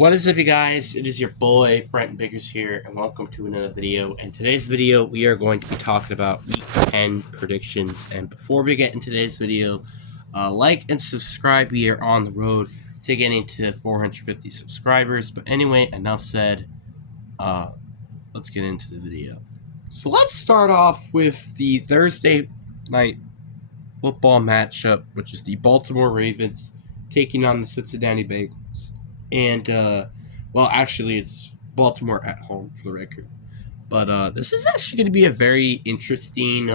What is up, you guys? It is your boy Brenton Biggers here, and welcome to another video. In today's video, we are going to be talking about Week 10 predictions. And before we get into today's video, like and subscribe. We are on the road to getting to 450 subscribers. But anyway, enough said. Let's get into the video. So let's start off with the Thursday night football matchup, which is the Baltimore Ravens taking on the Cincinnati Bengals. And, actually, it's Baltimore at home for the record. But this is actually going to be a very interesting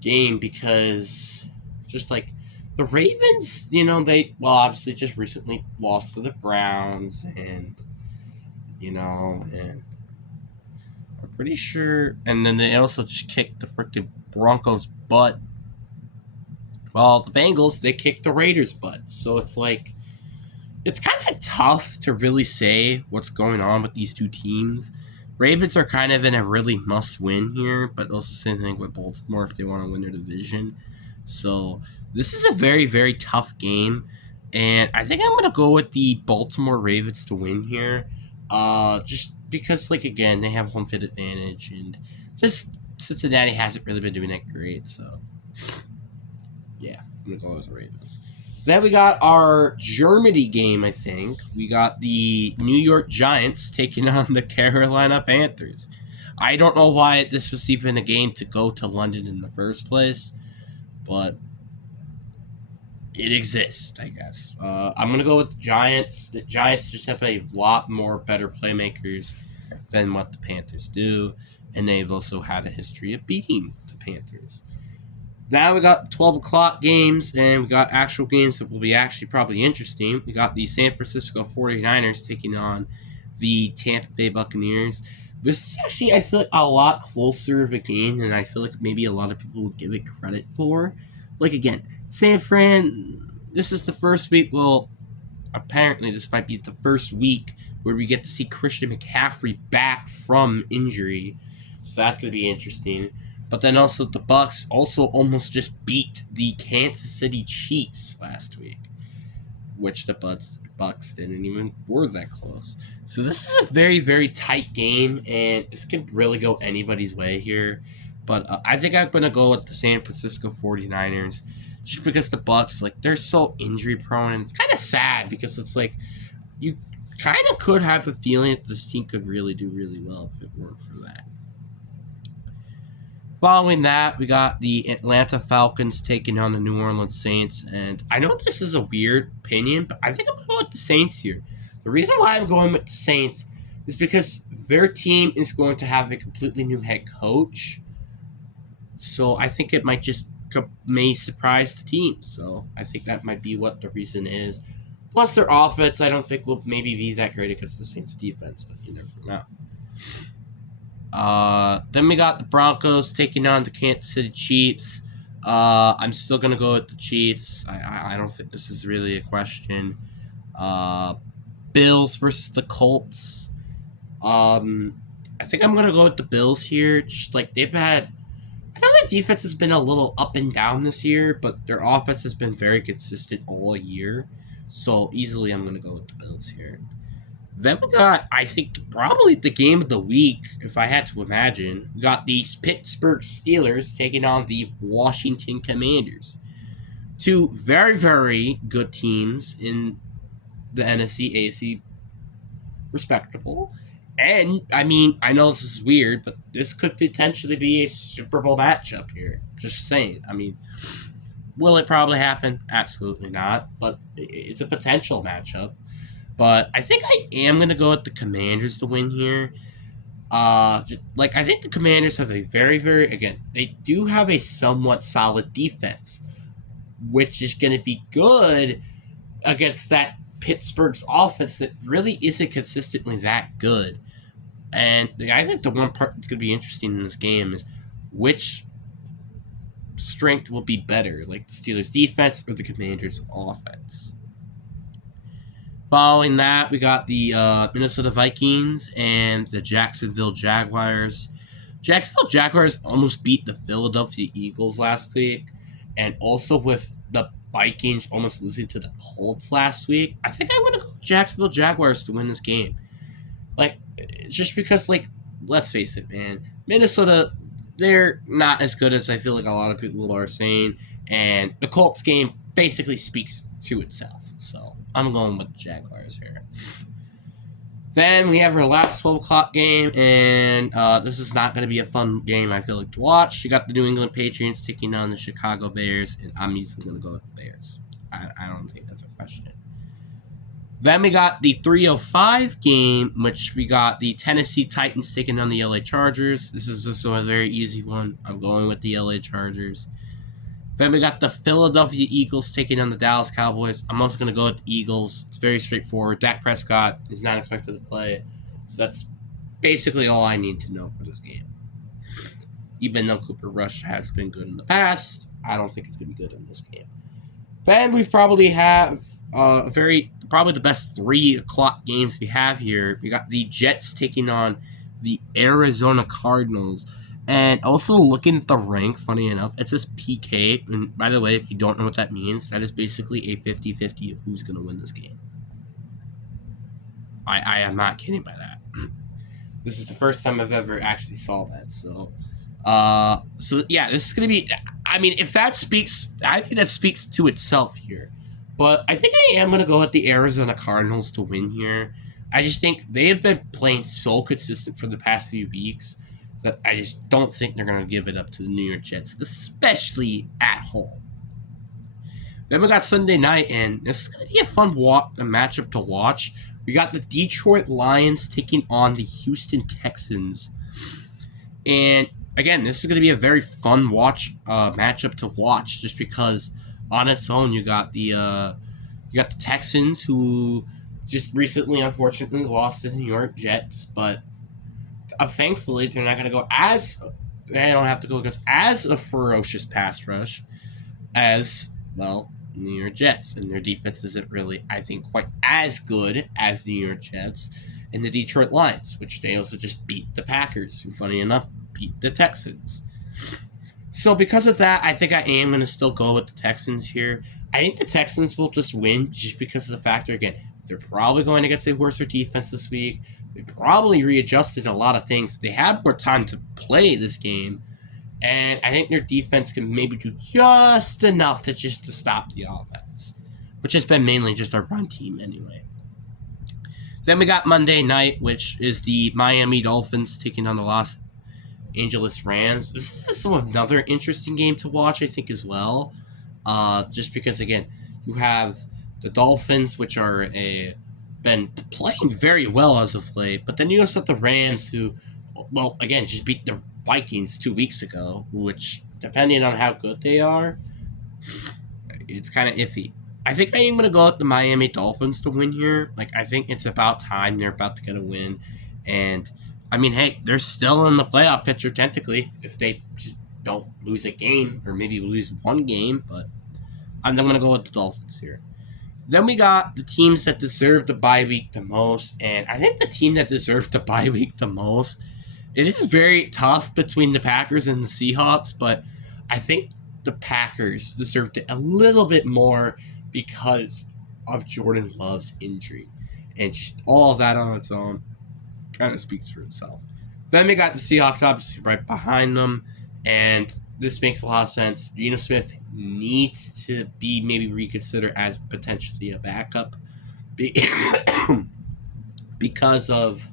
game because just like the Ravens, they, obviously just recently lost to the Browns and I'm pretty sure. And then they also just kicked the freaking Broncos' butt. Well, the Bengals, they kicked the Raiders' butt. So it's like, it's kind of tough to really say what's going on with these two teams. Ravens are kind of in a really must-win here, but also same thing with Baltimore if they want to win their division. So this is a very, very tough game, and I think I'm going to go with the Baltimore Ravens to win here, just because, again, they have home field advantage, and just Cincinnati hasn't really been doing that great, so yeah, I'm going to go with the Ravens. Then we got our Germany game, I think. We got the New York Giants taking on the Carolina Panthers. I don't know why this was even a game to go to London in the first place, but it exists, I guess. I'm going to go with the Giants. The Giants just have a lot more better playmakers than what the Panthers do, and they've also had a history of beating the Panthers. Now we got 12 o'clock games, and we got actual games that will be actually probably interesting. We got the San Francisco 49ers taking on the Tampa Bay Buccaneers. This is actually, I feel like, a lot closer of a game than I feel like maybe a lot of people would give it credit for. Again, San Fran, this is the first week. Well, apparently this might be the first week where we get to see Christian McCaffrey back from injury. So that's going to be interesting. But then also the Bucs also almost just beat the Kansas City Chiefs last week, which the Bucs didn't even were that close. So this is a very, very tight game, and this can really go anybody's way here. But I think I'm going to go with the San Francisco 49ers just because the Bucs, they're so injury prone, and it's kind of sad because it's like you kind of could have a feeling that this team could really do really well if it weren't for that. Following that, we got the Atlanta Falcons taking on the New Orleans Saints. And I know this is a weird opinion, but I think I'm going to go with the Saints here. The reason why I'm going with the Saints is because their team is going to have a completely new head coach. So I think it may surprise the team. So I think that might be what the reason is. Plus their offense, I don't think will maybe be that great against the Saints defense, but you never know. Then we got the Broncos taking on the Kansas City Chiefs. I'm still going to go with the Chiefs. I don't think this is really a question. Bills versus the Colts. I think I'm going to go with the Bills here. Just they've had... I know their defense has been a little up and down this year, but their offense has been very consistent all year. So easily I'm going to go with the Bills here. Then we got, I think, probably the game of the week, if I had to imagine. We got the Pittsburgh Steelers taking on the Washington Commanders. Two very, very good teams in the NFC, AFC, respectable. And, I mean, I know this is weird, but this could potentially be a Super Bowl matchup here. Just saying. I mean, will it probably happen? Absolutely not. But it's a potential matchup. But I think I am going to go with the Commanders to win here. I think the Commanders have a very, very, again, they do have a somewhat solid defense, which is going to be good against that Pittsburgh's offense that really isn't consistently that good. And I think the one part that's going to be interesting in this game is which strength will be better, the Steelers' defense or the Commanders' offense. Following that, we got the Minnesota Vikings and the Jacksonville Jaguars. Jacksonville Jaguars almost beat the Philadelphia Eagles last week. And also with the Vikings almost losing to the Colts last week, I think I'm going to go Jacksonville Jaguars to win this game. Like, just because, like, let's face it, man. Minnesota, they're not as good as I feel like a lot of people are saying. And the Colts game basically speaks to itself. So I'm going with the Jaguars here. Then we have our last 12 o'clock game, and this is not going to be a fun game, I feel like, to watch. You got the New England Patriots taking on the Chicago Bears, and I'm easily going to go with the Bears. I don't think that's a question. Then we got the 3:05 game, which we got the Tennessee Titans taking on the LA Chargers. This is just a very easy one. I'm going with the LA Chargers. Then we got the Philadelphia Eagles taking on the Dallas Cowboys. I'm also going to go with the Eagles. It's very straightforward. Dak Prescott is not expected to play. So that's basically all I need to know for this game. Even though Cooper Rush has been good in the past, I don't think it's going to be good in this game. Then we probably have probably the best 3 o'clock games we have here. We got the Jets taking on the Arizona Cardinals. And also looking at the rank, funny enough, it says PK. And by the way, if you don't know what that means, that is basically a 50-50 of who's going to win this game. I am not kidding by that. This is the first time I've ever actually saw that. So yeah, this is going to be, I mean, if that speaks, I think that speaks to itself here. But I think I am going to go with the Arizona Cardinals to win here. I just think they have been playing so consistent for the past few weeks that I just don't think they're going to give it up to the New York Jets, especially at home. Then we got Sunday night, and this is going to be a fun matchup to watch. We got the Detroit Lions taking on the Houston Texans. And again, this is going to be a very fun matchup to watch, just because on its own you got the Texans, who just recently, unfortunately, lost to the New York Jets, but thankfully, they're not going to go they don't have to go against as a ferocious pass rush as, well, New York Jets. And their defense isn't really, I think, quite as good as the New York Jets and the Detroit Lions, which they also just beat the Packers, who, funny enough, beat the Texans. So because of that, I think I am going to still go with the Texans here. I think the Texans will just win just because of the factor, again, they're probably going against a worse defense this week. They probably readjusted a lot of things. They had more time to play this game, and I think their defense can maybe do just enough to stop the offense, which has been mainly just our run team anyway. Then we got Monday night, which is the Miami Dolphins taking on the Los Angeles Rams. This is another interesting game to watch, I think, as well. Just because, again, you have the Dolphins, which are been playing very well as of late, but then you also have the Rams, who, well, again, just beat the Vikings 2 weeks ago, which, depending on how good they are, it's kind of iffy. I think I am going to go with the Miami Dolphins to win here. Like, I think it's about time they're about to get a win. And, I mean, hey, they're still in the playoff picture, technically, if they just don't lose a game, or maybe lose one game, but I'm going to go with the Dolphins here. Then we got the teams that deserve the bye week the most, and I think the team that deserved the bye week the most, it is very tough between the Packers and the Seahawks, but I think the Packers deserved it a little bit more because of Jordan Love's injury. And just all of that on its own kind of speaks for itself. Then we got the Seahawks obviously right behind them, and this makes a lot of sense. Geno Smith needs to be maybe reconsidered as potentially a backup because of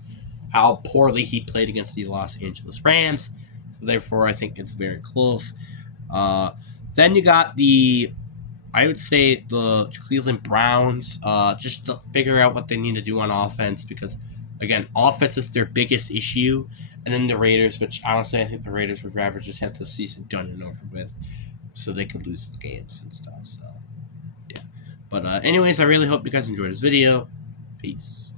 how poorly he played against the Los Angeles Rams. So therefore, I think it's very close. Then you got I would say the Cleveland Browns, just to figure out what they need to do on offense, because, again, offense is their biggest issue. And then the Raiders, which honestly I think the Raiders would rather just have the season done and over with so they could lose the games and stuff. So, yeah. But anyways, I really hope you guys enjoyed this video. Peace.